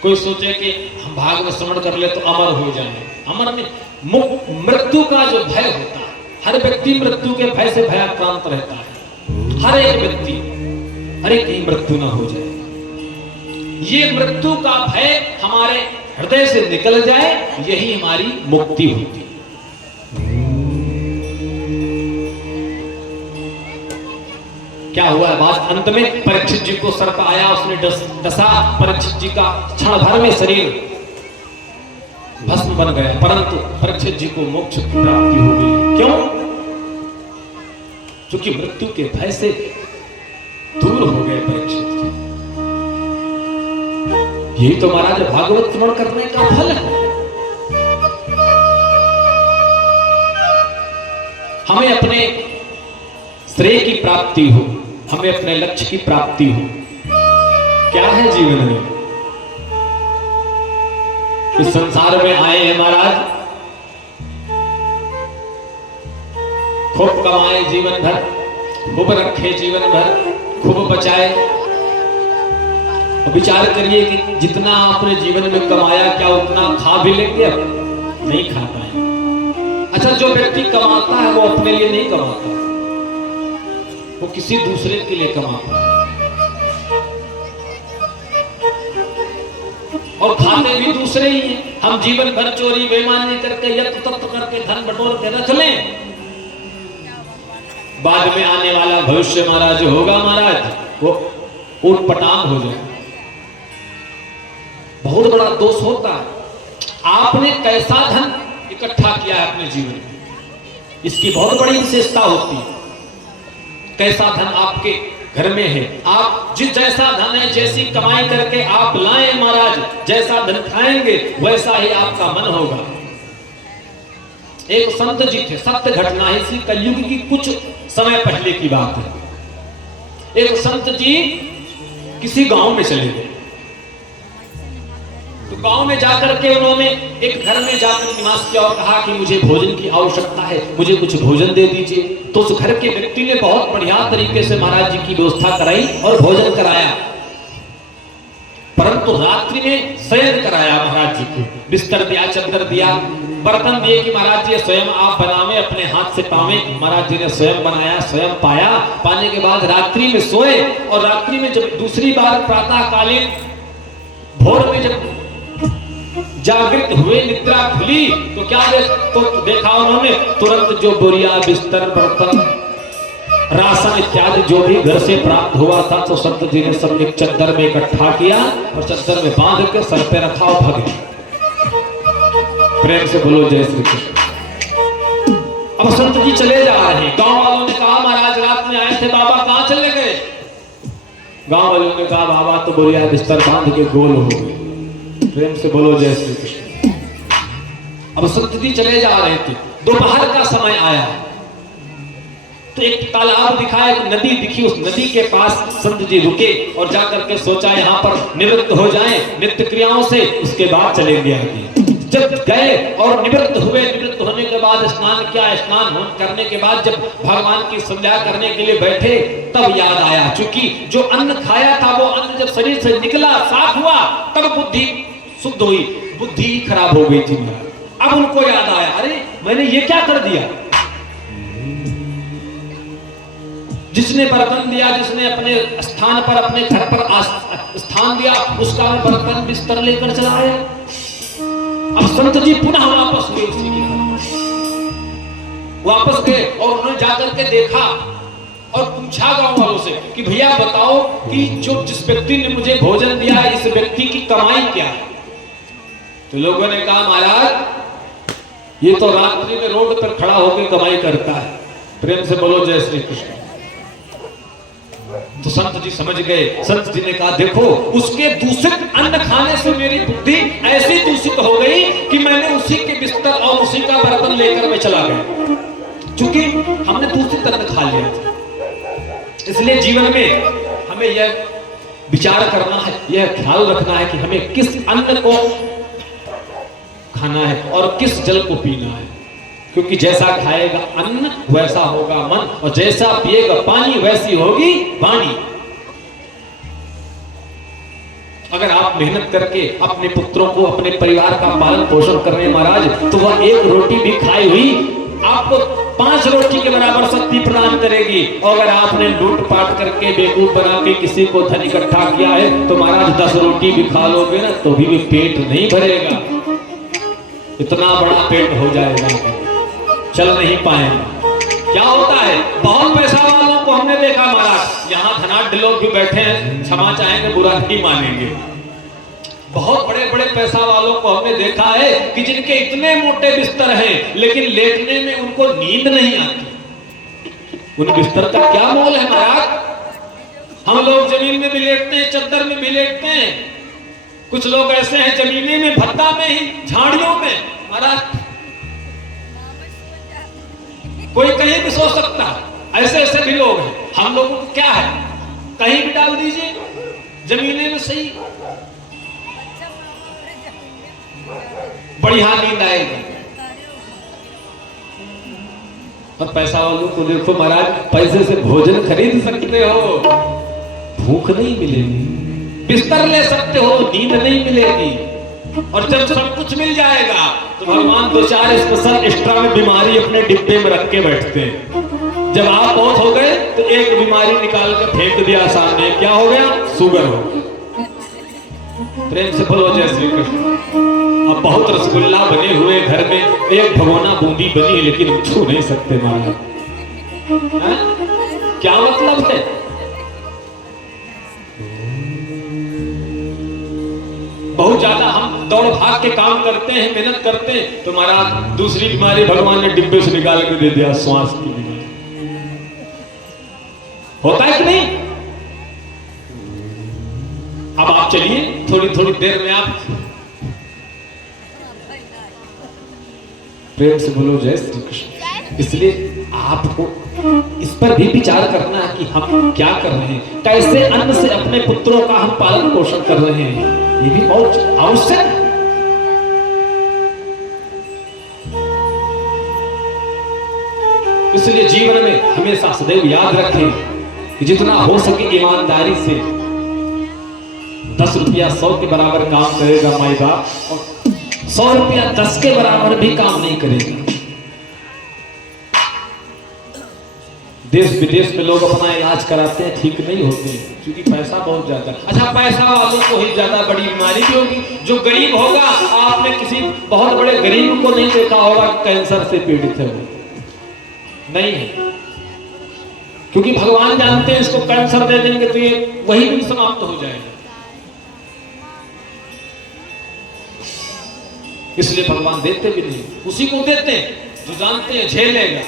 कोई सोचे कि हम भागवत श्रवण कर ले तो अमर हो जाएंगे। अमर में मृत्यु का जो भय होता है, हर व्यक्ति मृत्यु के भय से भयाक्रांत रहता है। हर एक व्यक्ति, हर एक की मृत्यु ना हो जाए, ये मृत्यु का भय हमारे हृदय से निकल जाए, यही हमारी मुक्ति होती है। क्या हुआ बात अंत में? परीक्षित जी को सर्प आया, उसने डसा, परीक्षित जी का क्षण भर में शरीर भस्म बन गया, परंतु परीक्षित जी को मोक्ष की प्राप्ति हो गई। क्यों? क्योंकि मृत्यु के भय से दूर हो गए परीक्षित जी। यही तो महाराज भागवत श्रवण करने का फल है। हमें अपने श्रेय की प्राप्ति हो, हमें अपने लक्ष्य की प्राप्ति हो। क्या है जीवन में? इस संसार में आए हैं महाराज, खूब कमाए जीवन भर, खूब रखे जीवन भर, खूब बचाए। और विचार करिए कि जितना आपने जीवन में कमाया, क्या उतना खा भी लेंगे? अब नहीं खा पाए। अच्छा, जो व्यक्ति कमाता है वो अपने लिए नहीं कमाता, वो किसी दूसरे के लिए कमाता है। और खाते भी दूसरे ही हैं। हम जीवन भर चोरी बेईमानी करके यत्न तत्व करके धन बटोर के रख लें, बाद में आने वाला भविष्य महाराज होगा महाराज वो उटपटांग हो जाए। बहुत बड़ा दोष होता है। आपने कैसा धन इकट्ठा किया है अपने जीवन में, इसकी बहुत बड़ी विशेषता होती है। कैसा धन आपके घर में है, आप जिस जैसा धन है, जैसी कमाई करके आप लाएं महाराज, जैसा धन खाएंगे वैसा ही आपका मन होगा। एक संत जी थे, सत्य घटना है, इसी कलयुग की कुछ समय पहले की बात है। एक संत जी किसी गांव में चले गए, तो गांव में जाकर के उन्होंने एक घर में जाकर निवास किया और कहा कि मुझे भोजन की आवश्यकता है, मुझे कुछ भोजन दे दीजिए। तो उस घर के व्यक्ति ने बहुत बढ़िया तरीके से महाराज जी की व्यवस्था कराई और भोजन कराया, परंतु रात्रि में शयन कराया महाराज जी को। बिस्तर दिया, चादर दिया, बर्तन दिए कि महाराज जी स्वयं आप बनावे, अपने हाथ से पावे। महाराज जी ने स्वयं बनाया, स्वयं पाया। पाने के बाद रात्रि में सोए, और रात्रि में जब दूसरी बार प्रातःकालीन भोर में जब जागृत हुए, निद्रा खुली, तो क्या देखा उन्होंने? तुरंत जो बोरिया, बिस्तर, बर्तन, राशन इत्यादि जो भी घर से प्राप्त हुआ था, तो संत जी ने सब एक चद्दर में इकट्ठा किया और चद्दर में बांध के सर पे रखा और भाग गए। प्रेम से बोलो जय श्री कृष्ण। अब संत जी चले जा रहे हैं। गांव वालों ने कहा महाराज रात में आए थे, बाबा कहां चले गए? गांव वालों ने कहा बाबा तो बोरिया बिस्तर बांध के गोल हो गए। प्रेम से बोलो जय श्री कृष्ण। अब संत जी चले जा रहे थे, दोपहर का समय आया तो एक तालाब दिखा, एक नदी दिखी। उस नदी के पास संत जी रुके और जाकर के सोचा यहाँ पर निवृत्त हो जाएं नित्य क्रियाओं से, उसके बाद चलेंगे आगे। जब गए और निवृत्त हुए, निवृत्त होने के के बाद स्नान किया, स्नान करने के बाद जब भगवान की संध्या करने के लिए बैठे तब याद आया, क्योंकि जो अन्न खाया था वो अन्न जब शरीर से निकला, साफ हुआ, तब बुद्धि शुद्ध हुई, बुद्धि खराब हो गई थी। अब उनको याद आया, अरे मैंने ये क्या कर दिया। जिसने बर्तन दिया, जिसने अपने स्थान पर, अपने घर पर स्थान दिया, उसका मैं बर्तन बिस्तर लेकर चला आया। अब संत जी पुनः वापस हुए उसी के घर, वापस गए और उन्होंने जाकर के देखा और पूछा गांव वालों से कि भैया बताओ कि जो जिस व्यक्ति ने मुझे भोजन दिया, इस व्यक्ति की कमाई क्या है। तो लोगों ने कहा महाराज ये तो रात्रि में रोड पर खड़ा होकर कमाई करता है। प्रेम से बोलो जय श्री कृष्ण। तो संत जी समझ गए। संत जी ने कहा देखो, उसके दूषित अन्न खाने से मेरी बुद्धि ऐसी दूषित हो गई कि मैंने उसी के बिस्तर और उसी का बर्तन लेकर मैं चला गया, क्योंकि हमने दूषित अन्न खा लिया था। इसलिए जीवन में हमें यह विचार करना है, यह ख्याल रखना है कि हमें किस अन्न को खाना है और किस जल को पीना है, क्योंकि जैसा खाएगा अन्न वैसा होगा मन, और जैसा पिएगा पानी वैसी होगी वाणी। अगर आप मेहनत करके अपने पुत्रों को, अपने परिवार का पालन पोषण कर रहे हैं महाराज, तो वह एक रोटी भी खाई हुई आपको 5 रोटी के बराबर शक्ति प्रदान करेगी। और अगर आपने लूटपाट करके बेवकूफ बना के किसी को धन इकट्ठा किया है तो महाराज 10 रोटी भी खा लोगे ना तो भी पेट नहीं भरेगा, इतना बड़ा पेट हो जाएगा, चल नहीं पाएंगे। क्या होता है, बहुत पैसा वालों को हमने देखा महाराज, यहाँ धनाढ़ लोग भी बैठे हैं, क्षमा चाहेंगे बुरा नहीं मानेंगे, बहुत बड़े बड़े पैसा वालों को हमने देखा है कि जिनके इतने मोटे बिस्तर हैं लेकिन लेटने में उनको नींद नहीं आती। उन बिस्तर का क्या मोल है महाराज। हम लोग जमीन में भी लेटते हैं, चद्दर में भी लेटते हैं, कुछ लोग ऐसे हैं जमीने में, भत्ता में ही, झाड़ियों में महाराज, कोई कहीं भी सो सकता है, ऐसे ऐसे भी लोग हैं। हम लोगों को क्या है, कहीं भी डाल दीजिए, जमीने में सही, बढ़िया नींद आएगी। और पैसा वालों को देखो महाराज, पैसे से भोजन खरीद सकते हो, भूख नहीं मिलेगी, बिस्तर ले सकते हो, नींद नहीं मिलेगी। और जब सब कुछ मिल जाएगा तो भगवान 2-4 स्पेशल एक्स्ट्रा में बीमारी अपने डिब्बे में रख के बैठते हैं। जब आप बहुत हो गए तो एक बीमारी निकाल कर फेंक दिया सामने, क्या हो गया, शुगर हो गया। प्रेम से बोलो जय श्री कृष्ण। अब बहुत रसगुल्ला बने हुए घर में, एक भगोना बूंदी बनी लेकिन छू नहीं सकते महाराज, क्या मतलब है। बहुत ज्यादा हम दौड़ भाग के काम करते हैं, मेहनत करते हैं, तो महाराज दूसरी बीमारी भगवान ने डिब्बे से निकाल के दे दिया, श्वास की बीमारी। होता है कि नहीं। अब आप चलिए, थोड़ी थोड़ी देर में आप प्रेम से बोलो जय श्री कृष्ण। इसलिए आपको इस पर भी विचार करना है कि हम क्या कर रहे हैं, कैसे अन्न से अपने पुत्रों का हम पालन पोषण कर रहे हैं, ये भी बहुत आवश्यक है। इसलिए जीवन में हमेशा सदैव याद रखें कि जितना हो सके ईमानदारी से 10 रुपया 100 के बराबर काम करेगा माई बाप, और 100 रुपया 10 के बराबर भी काम नहीं करेगा। देश विदेश में लोग अपना इलाज कराते हैं, ठीक नहीं होते हैं क्योंकि पैसा बहुत ज्यादा। अच्छा, पैसा वालों को ही ज्यादा बड़ी बीमारी भी होगी। जो गरीब होगा, आपने किसी बहुत बड़े गरीब को नहीं देखा होगा कैंसर से पीड़ित है, वो नहीं है, क्योंकि भगवान जानते हैं इसको कैंसर दे देंगे तो ये वही दिन समाप्त हो जाएगा। इसलिए भगवान देते भी नहीं, उसी को देते हैं जो जानते हैं झेलेगा,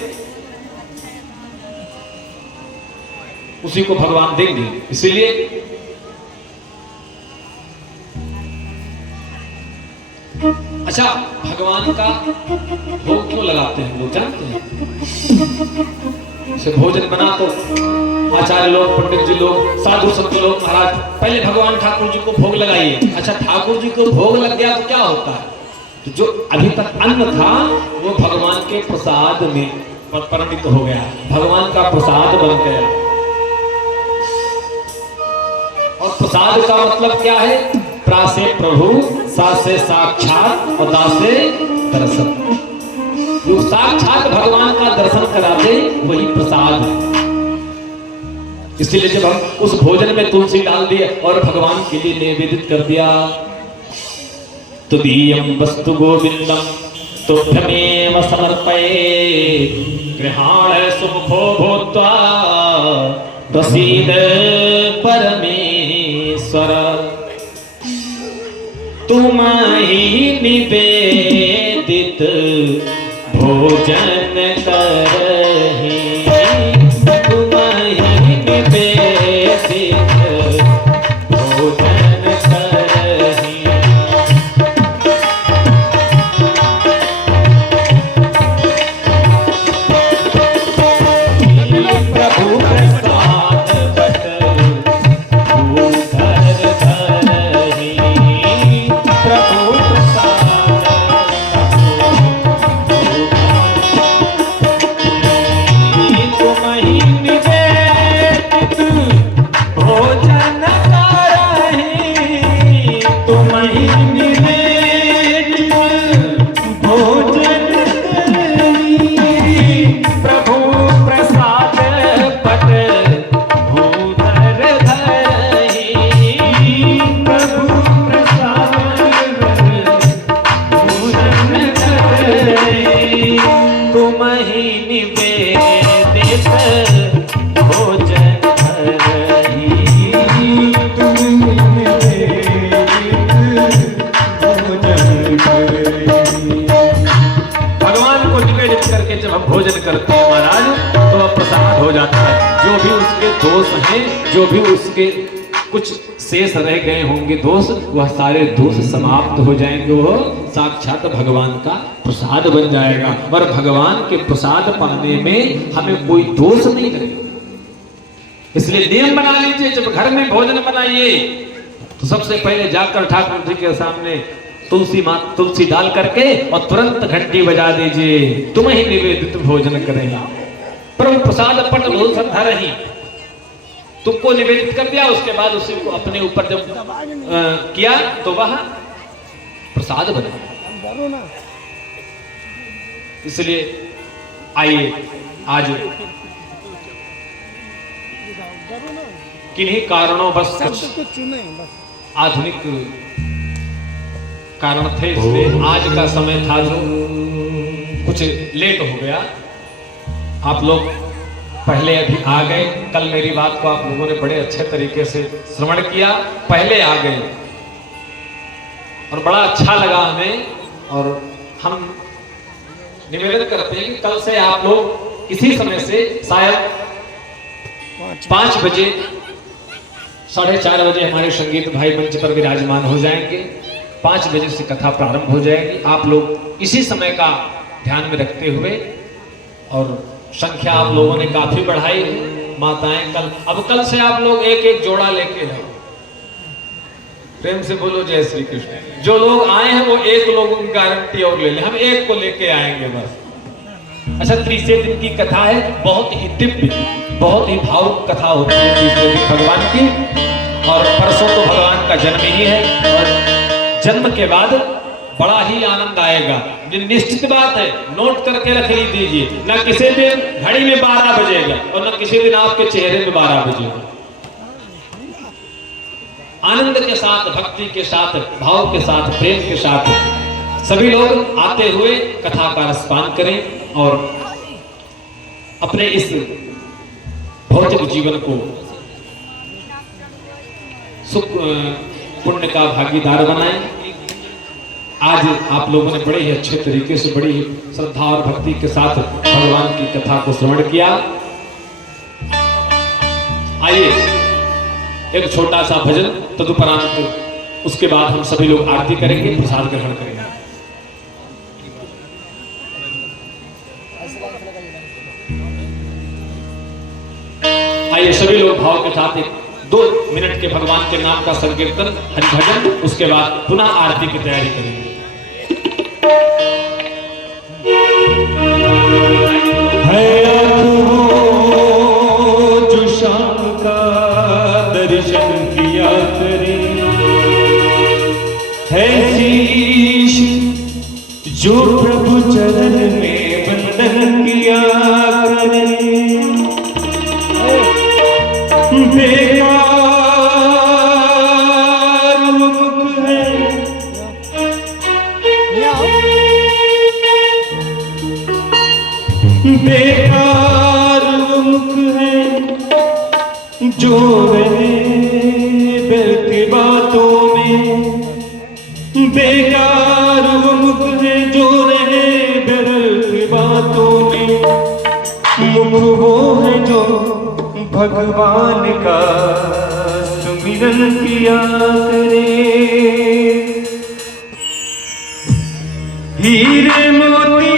उसी को भगवान देंगे। इसलिए अच्छा, भगवान का भोग क्यों लगाते हैं लोग जानते हैं। से भोजन बना तो आचार्य लोग, पंडित जी लोग, साधु संत लोग, महाराज पहले भगवान ठाकुर जी को भोग लगाइए। अच्छा, ठाकुर जी को भोग लग गया तो क्या होता है, तो जो अभी तक अन्न था वो भगवान के प्रसाद में परिणित हो गया, भगवान का प्रसाद बन गया। और प्रसाद का मतलब क्या है? प्रा से प्रभु, सा से साक्षात और दा से दर्शन। जो साक्षात भगवान का दर्शन करा दे वही प्रसाद है। इसलिए जब हम उस भोजन में तुलसी डाल दिए और भगवान के लिए निवेदित कर दिया, तुदीयं वस्तु गोविंदम तुभ्यमेव समर्पये गृहाण सुमुखो भूत्वा प्रसीद परमेश्वर। तुम ही निवेदित भोजन करहि, तुम ही निवेदित भोजन करहि। प्रभु प्रसाद बट भूधर धरहि, प्रभु प्रसाद तुम ही निवेदित भोजन करहि, तुम ही निवेदित भोजन करहि। प्रभु प्रसाद पट भूधर धरहि, प्रभु प्रसाद भूधर धरहि। तुम ही निवेदित भोजन करहि, तुम निवेदित भोजन करहि। भगवान को निवेदित करके जब हम भोजन करते हैं महाराज तो वह प्रसाद हो जाता है। जो भी उसके दोष हैं, जो भी उसके कुछ शेष रह गए होंगे दोष, वह सारे दोष समाप्त हो जाएंगे, वो साक्षात भगवान का प्रसाद बन जाएगा। और भगवान के प्रसाद पाने में हमें कोई दोष नहीं लगेगा। इसलिए नियम बना लीजिए, जब घर में भोजन बनाइए तो सबसे पहले जाकर ठाकुर जी के सामने तुलसी डाल करके और तुरंत घंटी बजा दीजिए, तुम ही निवेदित भोजन करेंगे। प्रभु प्रसाद पट भूषण धरहि, तुमको निवेदित कर दिया, उसके बाद उसी को अपने ऊपर जब किया तो वह प्रसाद बना। इसलिए आइए आज किन्हीं कारणों बस आधुनिक कारण थे, इसलिए आज का समय था जो कुछ लेट हो गया। आप लोग पहले अभी आ गए, कल मेरी बात को आप लोगों ने बड़े अच्छे तरीके से श्रवण किया, पहले आ गए और बड़ा अच्छा लगा हमें। और हम निवेदन करते हैं कि कल से आप लोग इसी समय से शायद 5 बजे 4:30 बजे हमारे संगीत भाई मंच पर विराजमान हो जाएंगे। 5 बजे से कथा प्रारंभ हो जाएगी। आप लोग इसी समय का ध्यान में रखते हुए, और संख्या आप लोगों ने काफी बढ़ाई है माताएं। कल से आप लोग एक जोड़ा लेके जाओ। प्रेम से बोलो जय श्री कृष्ण। जो लोग आए हैं वो एक लोगों की गारंटी और ले लें, हम एक को लेके आएंगे बस। अच्छा, तीसरे दिन की कथा है, बहुत ही दिव्य, बहुत ही भावुक कथा होती है तीसरे दिन भगवान की। और परसों तो भगवान का जन्म ही है, और जन्म के बाद बड़ा ही आनंद आएगा। निश्चित बात है, नोट करके रख लीजिए, ना किसी दिन घड़ी में 12 बजेगा और ना किसी दिन आपके चेहरे में 12 बजेगा। आनंद के साथ, भक्ति के साथ, भाव के साथ, प्रेम के साथ सभी लोग आते हुए कथा का रसपान करें और अपने इस भौतिक जीवन को सुख पुण्य का भागीदार बनाएं। आज आप लोगों ने बड़े ही अच्छे तरीके से, बड़ी ही श्रद्धा और भक्ति के साथ भगवान की कथा को श्रवण किया। आइए एक छोटा सा भजन, तदुपरांत उसके बाद हम सभी लोग आरती करेंगे, प्रसाद ग्रहण करेंगे। आइए सभी लोग भाव के साथ 2 मिनट के भगवान के नाम का संकीर्तन, हरिभजन, उसके बाद पुनः आरती की तैयारी करेंगे। है आँखों जो शाम का दर्शन किया करे, है शीश जो प्रभु चरण में वंदन किया करे। बेकार मुख है बेकार मुख है जो रहे व्यर्थ बातों में, बेकार मुख है जो रहे व्यर्थ बातों में। मुख वो है जो भगवान का सुमिरन किया करे। हीरे मोती